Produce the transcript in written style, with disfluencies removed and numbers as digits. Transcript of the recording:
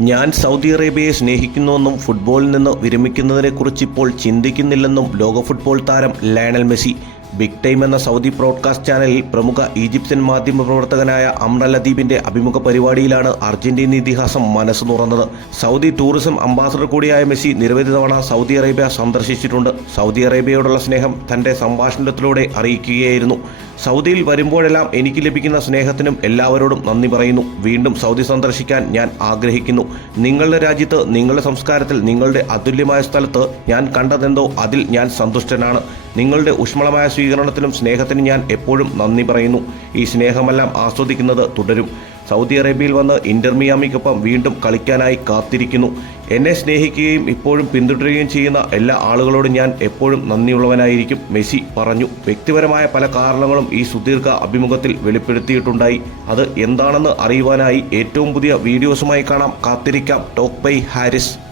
ഞാൻ സൗദി അറേബ്യയെ സ്നേഹിക്കുന്നുവെന്നും ഫുട്ബോളിൽ നിന്ന് വിരമിക്കുന്നതിനെക്കുറിച്ച് ഇപ്പോൾ ചിന്തിക്കുന്നില്ലെന്നും ലോക ഫുട്ബോൾ താരം ലയണൽ മെസ്സി. ബിഗ് ടൈം എന്ന സൗദി ബ്രോഡ്കാസ്റ്റ് ചാനലിൽ പ്രമുഖ ഈജിപ്ഷ്യൻ മാധ്യമപ്രവർത്തകനായ അമ്ര ലദീബിന്റെ അഭിമുഖ പരിപാടിയിലാണ് അർജന്റീൻ ഇതിഹാസം മനസ്സ് തുറന്നത്. സൗദി ടൂറിസം അംബാസഡർ കൂടിയായ മെസ്സി നിരവധി തവണ സൗദി അറേബ്യ സന്ദർശിച്ചിട്ടുണ്ട്. സൗദി അറേബ്യയോടുള്ള സ്നേഹം തന്റെ സംഭാഷണത്തിലൂടെ അറിയിക്കുകയായിരുന്നു. സൗദിയിൽ വരുമ്പോഴെല്ലാം എനിക്ക് ലഭിക്കുന്ന സ്നേഹത്തിനും എല്ലാവരോടും നന്ദി പറയുന്നു. വീണ്ടും സൗദി സന്ദർശിക്കാൻ ഞാൻ ആഗ്രഹിക്കുന്നു. നിങ്ങളുടെ രാജ്യത്ത്, നിങ്ങളുടെ സംസ്കാരത്തിൽ, നിങ്ങളുടെ അതുല്യമായ സ്ഥലത്ത് ഞാൻ കണ്ടതെന്തോ അതിൽ ഞാൻ സന്തുഷ്ടനാണ്. നിങ്ങളുടെ ഊഷ്മളമായ സ്വീകരണത്തിനും സ്നേഹത്തിനും ഞാൻ എപ്പോഴും നന്ദി പറയുന്നു. ഈ സ്നേഹമെല്ലാം ആസ്വദിക്കുന്നത് തുടരും. സൗദി അറേബ്യയിൽ വന്ന് ഇന്റർ മിയാമിക്കൊപ്പം വീണ്ടും കളിക്കാനായി കാത്തിരിക്കുന്നു. എന്നെ സ്നേഹിക്കുകയും ഇപ്പോഴും പിന്തുടരുകയും ചെയ്യുന്ന എല്ലാ ആളുകളോടും ഞാൻ എപ്പോഴും നന്ദിയുള്ളവനായിരിക്കും, മെസ്സി പറഞ്ഞു. വ്യക്തിപരമായ പല കാരണങ്ങളും ഈ സുദീർഘ അഭിമുഖത്തിൽ വെളിപ്പെടുത്തിയിട്ടുണ്ടായി. അത് എന്താണെന്ന് അറിയുവാനായി ഏറ്റവും പുതിയ വീഡിയോസുമായി കാണാം. കാത്തിരിക്കാം. Talk bye Haris.